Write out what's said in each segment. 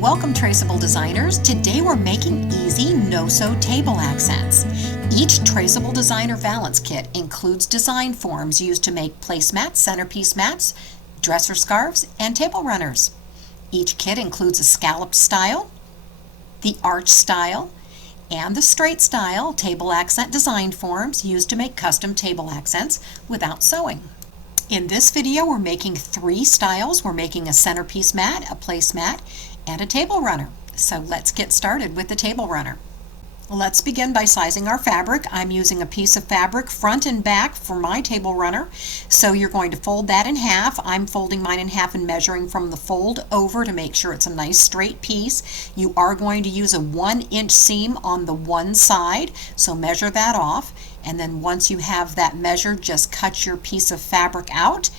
Welcome, Traceable Designers. Today we're making easy no-sew table accents. Each Traceable Designer valance kit includes design forms used to make placemats, centerpiece mats, dresser scarves, and table runners. Each kit includes a scalloped style, the arch style, and the straight style table accent design forms used to make custom table accents without sewing. In this video, we're making 3 styles. We're making a centerpiece mat, a placemat, and a table runner. So let's get started with the table runner. Let's begin by sizing our fabric. I'm using a piece of fabric front and back for my table runner. So you're going to fold that in half. I'm folding mine in half and measuring from the fold over to make sure it's a nice straight piece. You are going to use a 1-inch seam on the one side, so measure that off. And then once you have that measured, just cut your piece of fabric out.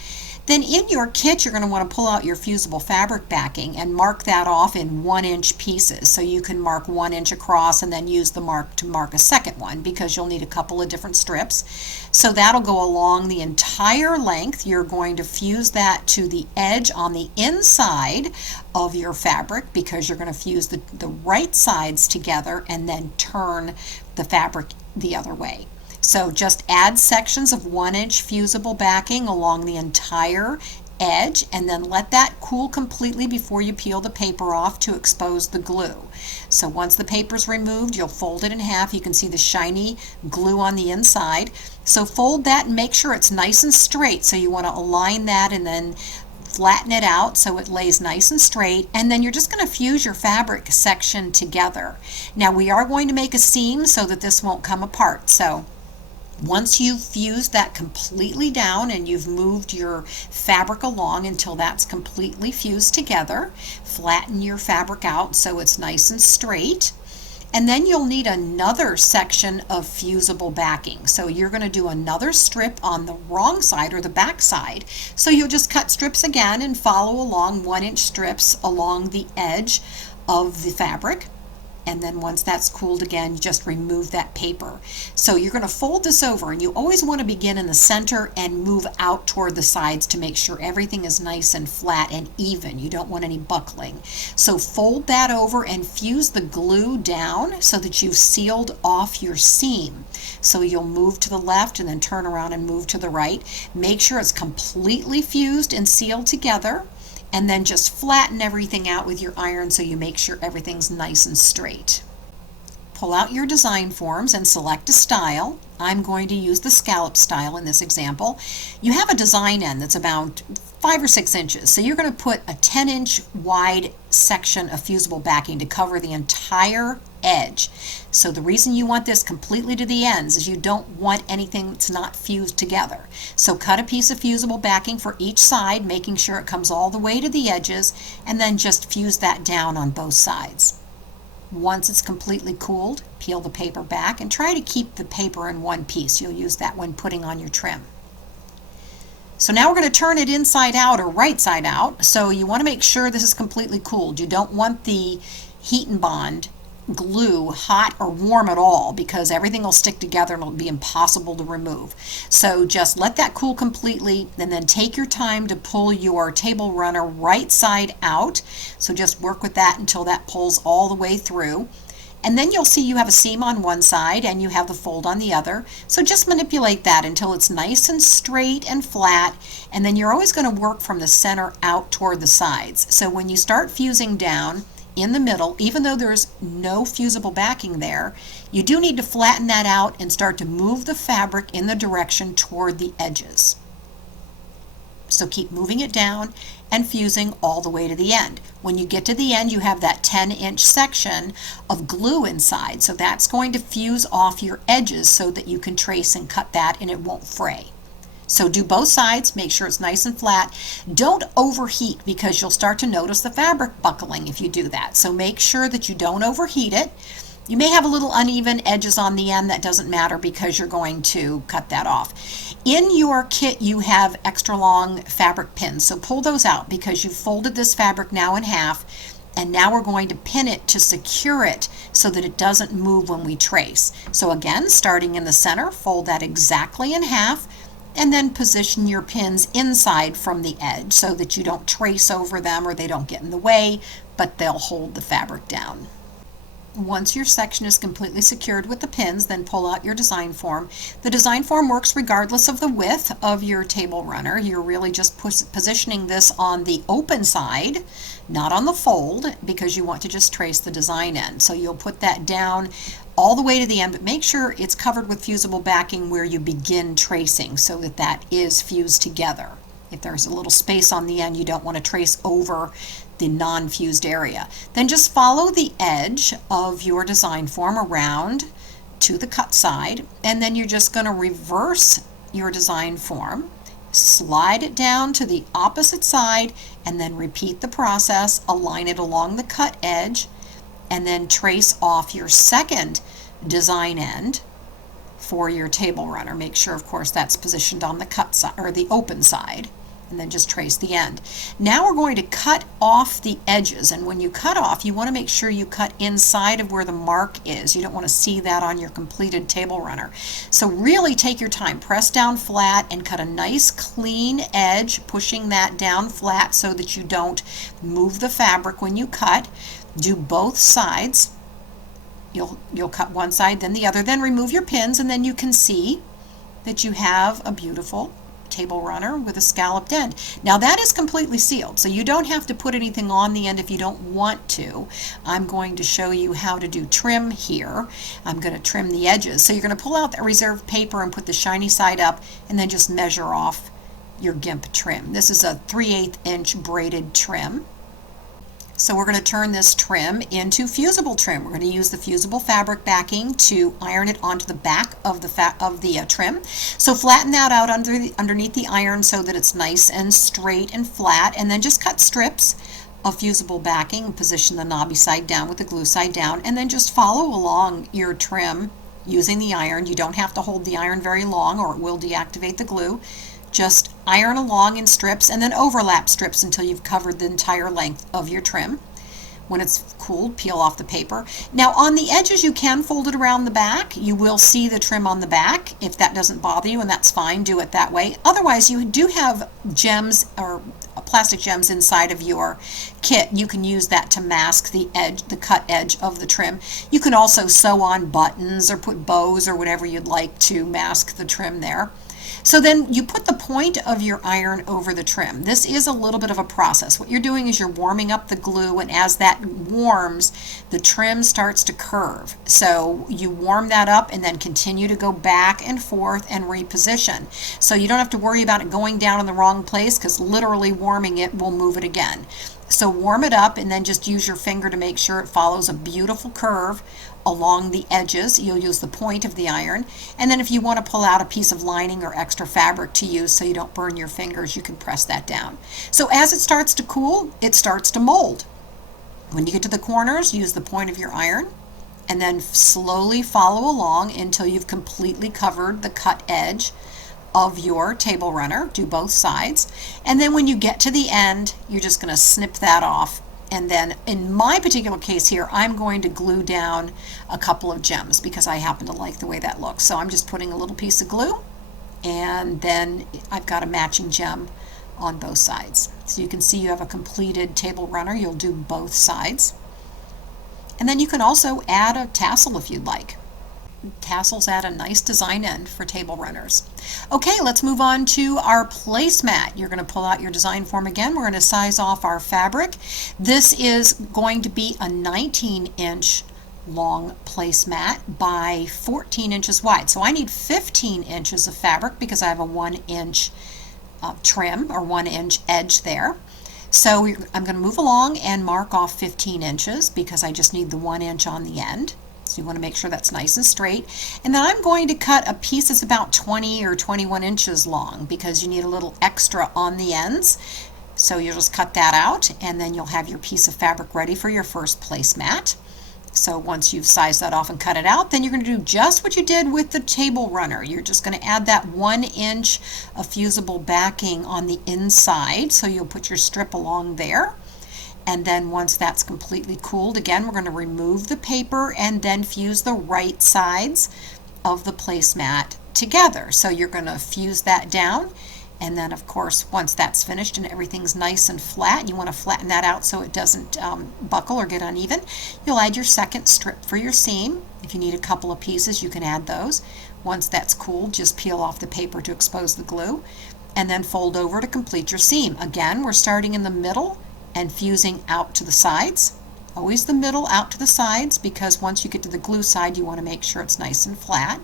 Then in your kit, you're going to want to pull out your fusible fabric backing and mark that off in 1-inch pieces. So you can mark 1 inch across and then use the mark to mark a second one because you'll need a couple of different strips. So that'll go along the entire length. You're going to fuse that to the edge on the inside of your fabric because you're going to fuse the right sides together and then turn the fabric the other way. So just add sections of 1-inch fusible backing along the entire edge and then let that cool completely before you peel the paper off to expose the glue. So once the paper's removed, you'll fold it in half. You can see the shiny glue on the inside. So fold that and make sure it's nice and straight. So you want to align that and then flatten it out so it lays nice and straight, and then you're just going to fuse your fabric section together. Now we are going to make a seam so that this won't come apart. So once you've fused that completely down and you've moved your fabric along until that's completely fused together, flatten your fabric out so it's nice and straight. And then you'll need another section of fusible backing. So you're going to do another strip on the wrong side or the back side. So you'll just cut strips again and follow along 1-inch strips along the edge of the fabric. And then once that's cooled again, you just remove that paper. So you're going to fold this over, and you always want to begin in the center and move out toward the sides to make sure everything is nice and flat and even. You don't want any buckling. So fold that over and fuse the glue down so that you've sealed off your seam. So you'll move to the left and then turn around and move to the right. Make sure it's completely fused and sealed together. And then just flatten everything out with your iron so you make sure everything's nice and straight. Pull out your design forms and select a style. I'm going to use the scallop style in this example. You have a design end that's about 5 or 6 inches. So you're going to put a 10-inch wide section of fusible backing to cover the entire edge. So the reason you want this completely to the ends is you don't want anything that's not fused together. So cut a piece of fusible backing for each side, making sure it comes all the way to the edges, and then just fuse that down on both sides. Once it's completely cooled, peel the paper back and try to keep the paper in one piece. You'll use that when putting on your trim. So now we're going to turn it inside out or right side out. So you want to make sure this is completely cooled. You don't want the heat and bond glue hot or warm at all because everything will stick together and it'll be impossible to remove. So just let that cool completely and then take your time to pull your table runner right side out. So just work with that until that pulls all the way through. And then you'll see you have a seam on one side and you have the fold on the other. So just manipulate that until it's nice and straight and flat. And then you're always going to work from the center out toward the sides. So when you start fusing down in the middle, even though there's no fusible backing there, you do need to flatten that out and start to move the fabric in the direction toward the edges. So keep moving it down and fusing all the way to the end. When you get to the end, you have that 10-inch section of glue inside. So that's going to fuse off your edges so that you can trace and cut that and it won't fray. So do both sides, make sure it's nice and flat. Don't overheat because you'll start to notice the fabric buckling if you do that. So make sure that you don't overheat it. You may have a little uneven edges on the end. That doesn't matter because you're going to cut that off. In your kit, you have extra long fabric pins. So pull those out because you've folded this fabric now in half. And now we're going to pin it to secure it so that it doesn't move when we trace. So again, starting in the center, fold that exactly in half. and then position your pins inside from the edge so that you don't trace over them or they don't get in the way, but they'll hold the fabric down. Once your section is completely secured with the pins, then pull out your design form. The design form works regardless of the width of your table runner. You're really just positioning this on the open side, not on the fold, because you want to just trace the design end. So you'll put that down all the way to the end, but make sure it's covered with fusible backing where you begin tracing so that that is fused together. If there's a little space on the end, you don't want to trace over the non-fused area. Then just follow the edge of your design form around to the cut side, and then you're just going to reverse your design form, slide it down to the opposite side, and then repeat the process. Align it along the cut edge, and then trace off your second design end for your table runner. Make sure, of course, that's positioned on the cut side or the open side, and then just trace the end. Now we're going to cut off the edges, and when you cut off, you want to make sure you cut inside of where the mark is. You don't want to see that on your completed table runner. So really take your time, press down flat and cut a nice clean edge, pushing that down flat so that you don't move the fabric when you cut. Do both sides. You'll cut one side, then the other, then remove your pins, and then you can see that you have a beautiful table runner with a scalloped end. Now that is completely sealed, so you don't have to put anything on the end if you don't want to. I'm going to show you how to do trim here. I'm going to trim the edges. So you're going to pull out that reserved paper and put the shiny side up, and then just measure off your GIMP trim. This is a 3/8 inch braided trim. So we're going to turn this trim into fusible trim. We're going to use the fusible fabric backing to iron it onto the back of the trim. So flatten that out underneath the iron so that it's nice and straight and flat, and then just cut strips of fusible backing and position the knobby side down with the glue side down, and then just follow along your trim using the iron. You don't have to hold the iron very long or it will deactivate the glue. Just iron along in strips and then overlap strips until you've covered the entire length of your trim. When it's cooled, peel off the paper. Now on the edges you can fold it around the back. You will see the trim on the back. If that doesn't bother you, and that's fine, do it that way. Otherwise, you do have gems or plastic gems inside of your kit. You can use that to mask the edge, the cut edge of the trim. You can also sew on buttons or put bows or whatever you'd like to mask the trim there. So then you put the point of your iron over the trim. This is a little bit of a process. What you're doing is you're warming up the glue, and as that warms, the trim starts to curve. So you warm that up and then continue to go back and forth and reposition. So you don't have to worry about it going down in the wrong place, because literally warming it will move it again. So warm it up and then just use your finger to make sure it follows a beautiful curve along the edges. You'll use the point of the iron, and then if you want to pull out a piece of lining or extra fabric to use so you don't burn your fingers, you can press that down. So as it starts to cool, it starts to mold. When you get to the corners, use the point of your iron and then slowly follow along until you've completely covered the cut edge of your table runner. Do both sides, and then when you get to the end, you're just going to snip that off. And then in my particular case here, I'm going to glue down a couple of gems because I happen to like the way that looks. So I'm just putting a little piece of glue, and then I've got a matching gem on both sides. So you can see you have a completed table runner. You'll do both sides. And then you can also add a tassel if you'd like. Tassels add a nice design end for table runners. Okay, let's move on to our placemat. You're going to pull out your design form again. We're going to size off our fabric. This is going to be a 19-inch long placemat by 14 inches wide. So I need 15 inches of fabric because I have a 1-inch trim or 1-inch edge there. So I'm going to move along and mark off 15 inches because I just need the 1 inch on the end. So you want to make sure that's nice and straight. And then I'm going to cut a piece that's about 20 or 21 inches long because you need a little extra on the ends. So you'll just cut that out, and then you'll have your piece of fabric ready for your first placemat. So once you've sized that off and cut it out, then you're going to do just what you did with the table runner. You're just going to add that 1 inch of fusible backing on the inside. So you'll put your strip along there. And then once that's completely cooled, again, we're going to remove the paper and then fuse the right sides of the placemat together. So you're going to fuse that down, and then of course once that's finished and everything's nice and flat, you want to flatten that out so it doesn't buckle or get uneven. You'll add your second strip for your seam. If you need a couple of pieces, you can add those. Once that's cooled, just peel off the paper to expose the glue, and then fold over to complete your seam. Again, we're starting in the middle and fusing out to the sides. Always the middle out to the sides, because once you get to the glue side, you want to make sure it's nice and flat.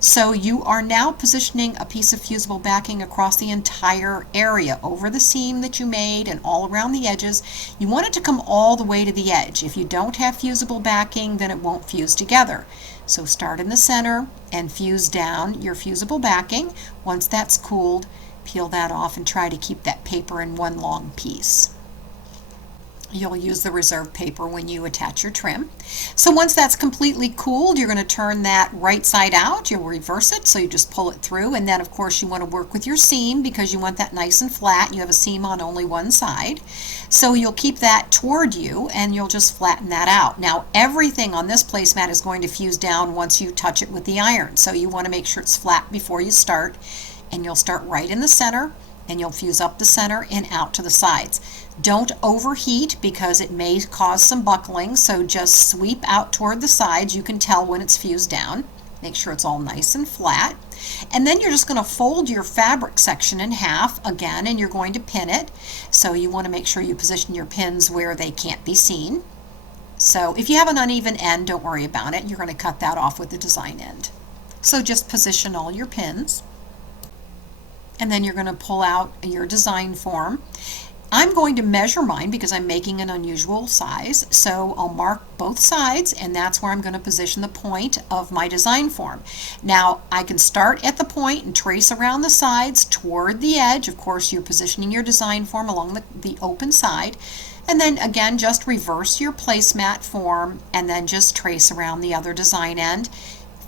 So you are now positioning a piece of fusible backing across the entire area, over the seam that you made and all around the edges. You want it to come all the way to the edge. If you don't have fusible backing, then it won't fuse together. So start in the center and fuse down your fusible backing. Once that's cooled, peel that off and try to keep that paper in one long piece. You'll use the reserved paper when you attach your trim. So once that's completely cooled, you're going to turn that right side out. You'll reverse it, so you just pull it through, and then of course you want to work with your seam because you want that nice and flat. You have a seam on only one side. So you'll keep that toward you and you'll just flatten that out. Now everything on this placemat is going to fuse down once you touch it with the iron. So you want to make sure it's flat before you start, and you'll start right in the center and you'll fuse up the center and out to the sides. Don't overheat because it may cause some buckling, so just sweep out toward the sides. You can tell when it's fused down. Make sure it's all nice and flat. And then you're just going to fold your fabric section in half again, and you're going to pin it. So you want to make sure you position your pins where they can't be seen. So if you have an uneven end, don't worry about it. You're going to cut that off with the design end. So just position all your pins, and then you're going to pull out your design form. I'm going to measure mine because I'm making an unusual size, so I'll mark both sides, and that's where I'm going to position the point of my design form. Now I can start at the point and trace around the sides toward the edge. Of course, you're positioning your design form along the open side, and then again just reverse your placemat form and then just trace around the other design end.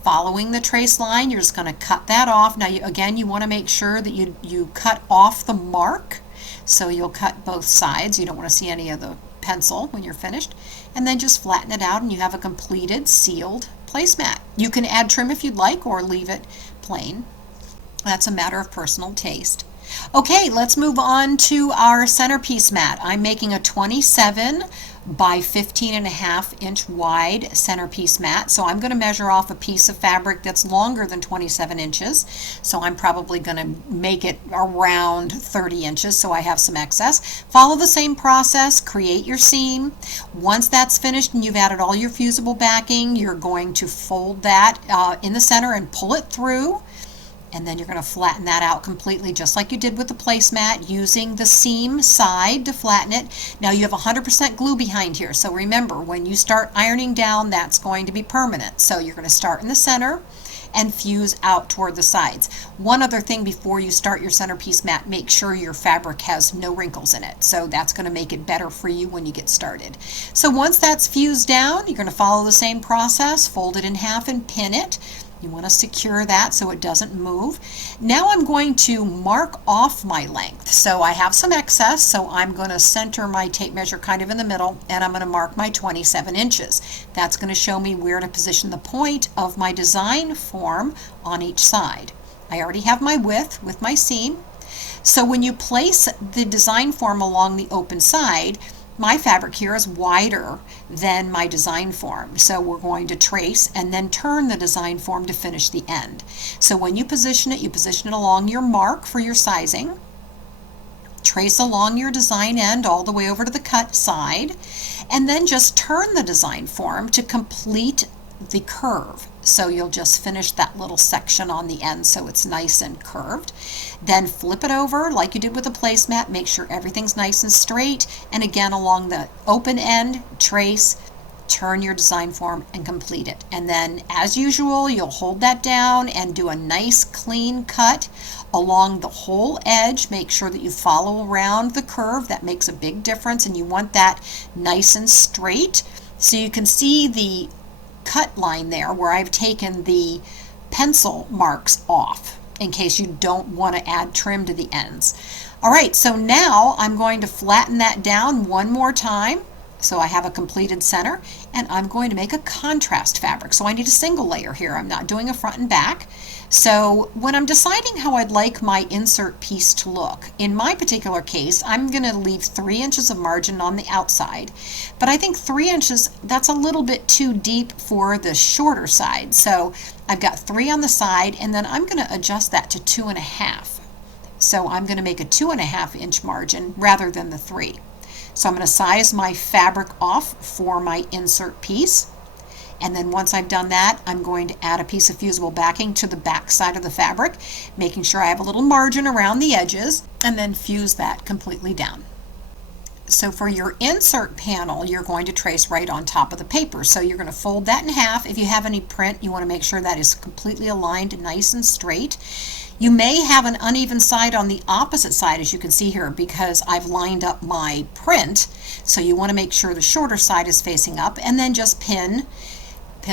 Following the trace line, you're just going to cut that off. Now again, you want to make sure that you cut off the mark. So you'll cut both sides. You don't want to see any of the pencil when you're finished. And then just flatten it out and you have a completed sealed placemat. You can add trim if you'd like or leave it plain. That's a matter of personal taste. Okay, let's move on to our centerpiece mat. I'm making a 27 by 15.5 inch wide centerpiece mat. So I'm going to measure off a piece of fabric that's longer than 27 inches. So I'm probably going to make it around 30 inches so I have some excess. Follow the same process, create your seam. Once that's finished and you've added all your fusible backing, you're going to fold that in the center and pull it through. And then you're going to flatten that out completely just like you did with the placemat, using the seam side to flatten it. Now you have 100% glue behind here, so remember when you start ironing down, that's going to be permanent. So you're going to start in the center and fuse out toward the sides. One other thing before you start your centerpiece mat, make sure your fabric has no wrinkles in it. So that's going to make it better for you when you get started. So once that's fused down, you're going to follow the same process, fold it in half and pin it. You want to secure that so it doesn't move. Now I'm going to mark off my length. So I have some excess, so I'm going to center my tape measure kind of in the middle, and I'm going to mark my 27 inches. That's going to show me where to position the point of my design form on each side. I already have my width with my seam. So when you place the design form along the open side, my fabric here is wider than my design form. So we're going to trace and then turn the design form to finish the end. So when you position it along your mark for your sizing. Trace along your design end all the way over to the cut side, and then just turn the design form to complete the curve. So you'll just finish that little section on the end so it's nice and curved. Then flip it over like you did with the placemat. Make sure everything's nice and straight, and again along the open end, trace, turn your design form and complete it. And then as usual, you'll hold that down and do a nice clean cut along the whole edge. Make sure that you follow around the curve. That makes a big difference, and you want that nice and straight. So you can see the cut line there where I've taken the pencil marks off in case you don't want to add trim to the ends. All right, so now I'm going to flatten that down one more time. So I have a completed center, and I'm going to make a contrast fabric. So I need a single layer here. I'm not doing a front and back. So when I'm deciding how I'd like my insert piece to look, in my particular case, I'm going to leave 3 inches of margin on the outside. But I think 3 inches, that's a little bit too deep for the shorter side. So I've got 3 on the side, and then I'm going to adjust that to 2.5. So I'm going to make a 2.5 inch margin rather than the 3. So I'm going to size my fabric off for my insert piece. And then once I've done that, I'm going to add a piece of fusible backing to the back side of the fabric, making sure I have a little margin around the edges, and then fuse that completely down. So for your insert panel, you're going to trace right on top of the paper. So you're going to fold that in half. If you have any print, you want to make sure that is completely aligned and nice and straight. You may have an uneven side on the opposite side, as you can see here, because I've lined up my print. So you want to make sure the shorter side is facing up, and then just pin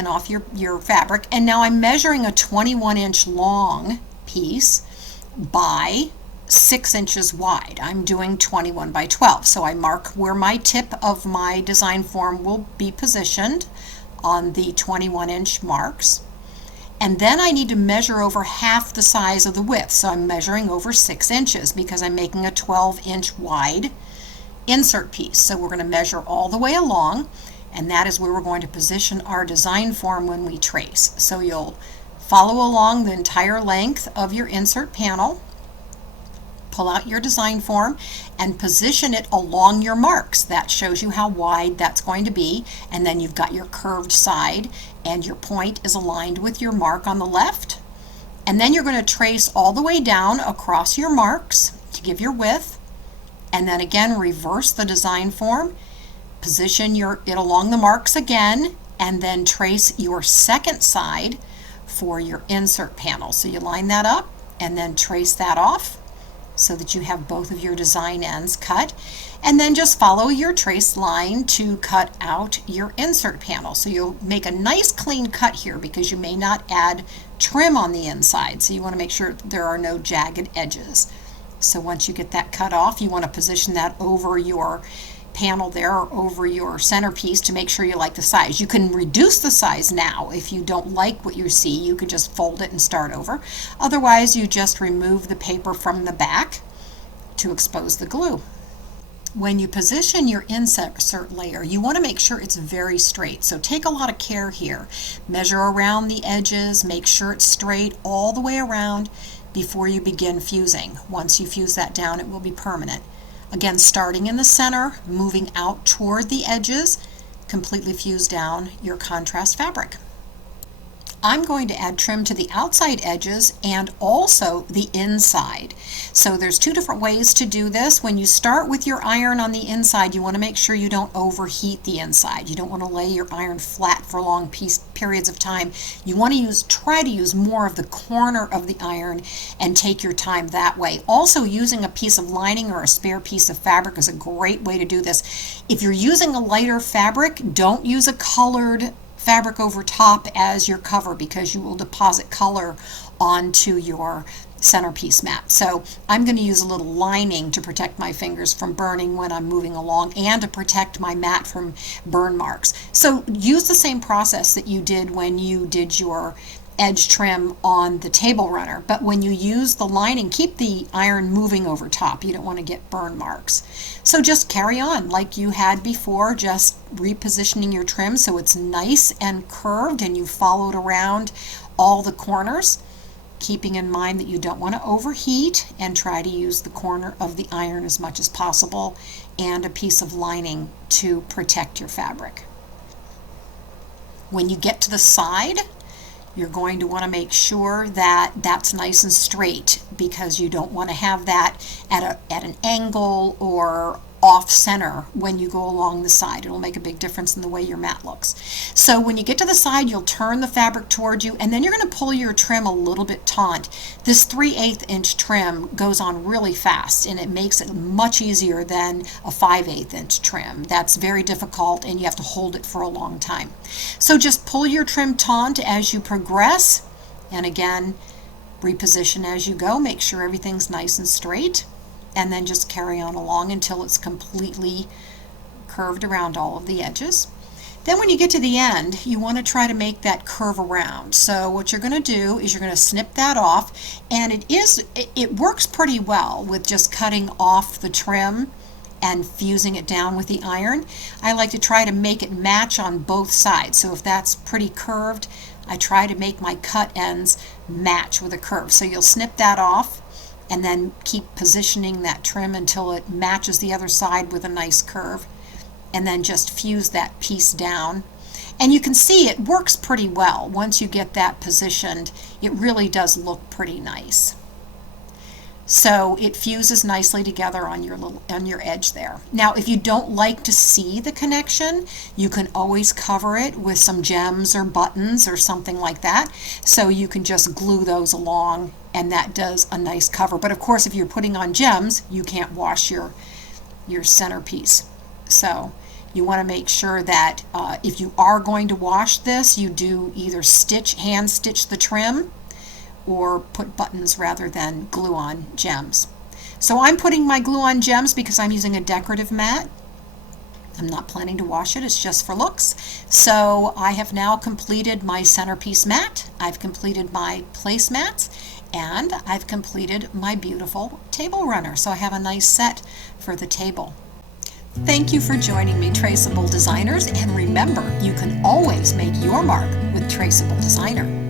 off your fabric. And now I'm measuring a 21-inch long piece by 6 inches wide. I'm doing 21 by 12. So I mark where my tip of my design form will be positioned on the 21-inch marks. And then I need to measure over half the size of the width. So I'm measuring over 6 inches because I'm making a 12-inch wide insert piece. So we're going to measure all the way along, and that is where we're going to position our design form when we trace. So you'll follow along the entire length of your insert panel, pull out your design form, and position it along your marks. That shows you how wide that's going to be, and then you've got your curved side, and your point is aligned with your mark on the left. And then you're going to trace all the way down across your marks to give your width, and then again reverse the design form, position it along the marks again, and then trace your second side for your insert panel. So you line that up and then trace that off so that you have both of your design ends cut, and then just follow your trace line to cut out your insert panel. So you'll make a nice clean cut here because you may not add trim on the inside, so you want to make sure there are no jagged edges. So once you get that cut off, you want to position that over your panel there or over your centerpiece to make sure you like the size. You can reduce the size now. If you don't like what you see, you could just fold it and start over. Otherwise, you just remove the paper from the back to expose the glue. When you position your insert layer, you want to make sure it's very straight. So take a lot of care here. Measure around the edges, make sure it's straight all the way around before you begin fusing. Once you fuse that down, it will be permanent. Again, starting in the center, moving out toward the edges, completely fuse down your contrast fabric. I'm going to add trim to the outside edges and also the inside. So there's 2 different ways to do this. When you start with your iron on the inside, you want to make sure you don't overheat the inside. You don't want to lay your iron flat for long periods of time. You want to try to use more of the corner of the iron and take your time that way. Also, using a piece of lining or a spare piece of fabric is a great way to do this. If you're using a lighter fabric, don't use a colored fabric over top as your cover because you will deposit color onto your centerpiece mat. So I'm going to use a little lining to protect my fingers from burning when I'm moving along and to protect my mat from burn marks. So use the same process that you did when you did your edge trim on the table runner, but when you use the lining, keep the iron moving over top. You don't want to get burn marks. So just carry on like you had before, just repositioning your trim so it's nice and curved and you followed around all the corners, keeping in mind that you don't want to overheat, and try to use the corner of the iron as much as possible and a piece of lining to protect your fabric. When you get to the side, you're going to want to make sure that that's nice and straight because you don't want to have that at an angle or off center when you go along the side. It'll make a big difference in the way your mat looks. So when you get to the side, you'll turn the fabric toward you, and then you're going to pull your trim a little bit taut. This 3/8 inch trim goes on really fast, and it makes it much easier than a 5/8 inch trim. That's very difficult, and you have to hold it for a long time. So just pull your trim taut as you progress, and again, reposition as you go. Make sure everything's nice and straight, and then just carry on along until it's completely curved around all of the edges. Then when you get to the end, you want to try to make that curve around. So what you're going to do is you're going to snip that off, and it works pretty well with just cutting off the trim and fusing it down with the iron. I like to try to make it match on both sides. So if that's pretty curved, I try to make my cut ends match with a curve. So you'll snip that off and then keep positioning that trim until it matches the other side with a nice curve, and then just fuse that piece down. And you can see it works pretty well. Once you get that positioned, it really does look pretty nice. So it fuses nicely together on your edge there. Now, if you don't like to see the connection, you can always cover it with some gems or buttons or something like that. So you can just glue those along, and that does a nice cover. But of course, if you're putting on gems, you can't wash your centerpiece. So you want to make sure that if you are going to wash this, you do either hand stitch the trim or put buttons rather than glue on gems. So I'm putting my glue on gems because I'm using a decorative mat. I'm not planning to wash it, it's just for looks. So I have now completed my centerpiece mat, I've completed my placemats, and I've completed my beautiful table runner. So I have a nice set for the table. Thank you for joining me, Traceable Designers, and remember, you can always make your mark with Traceable Designer.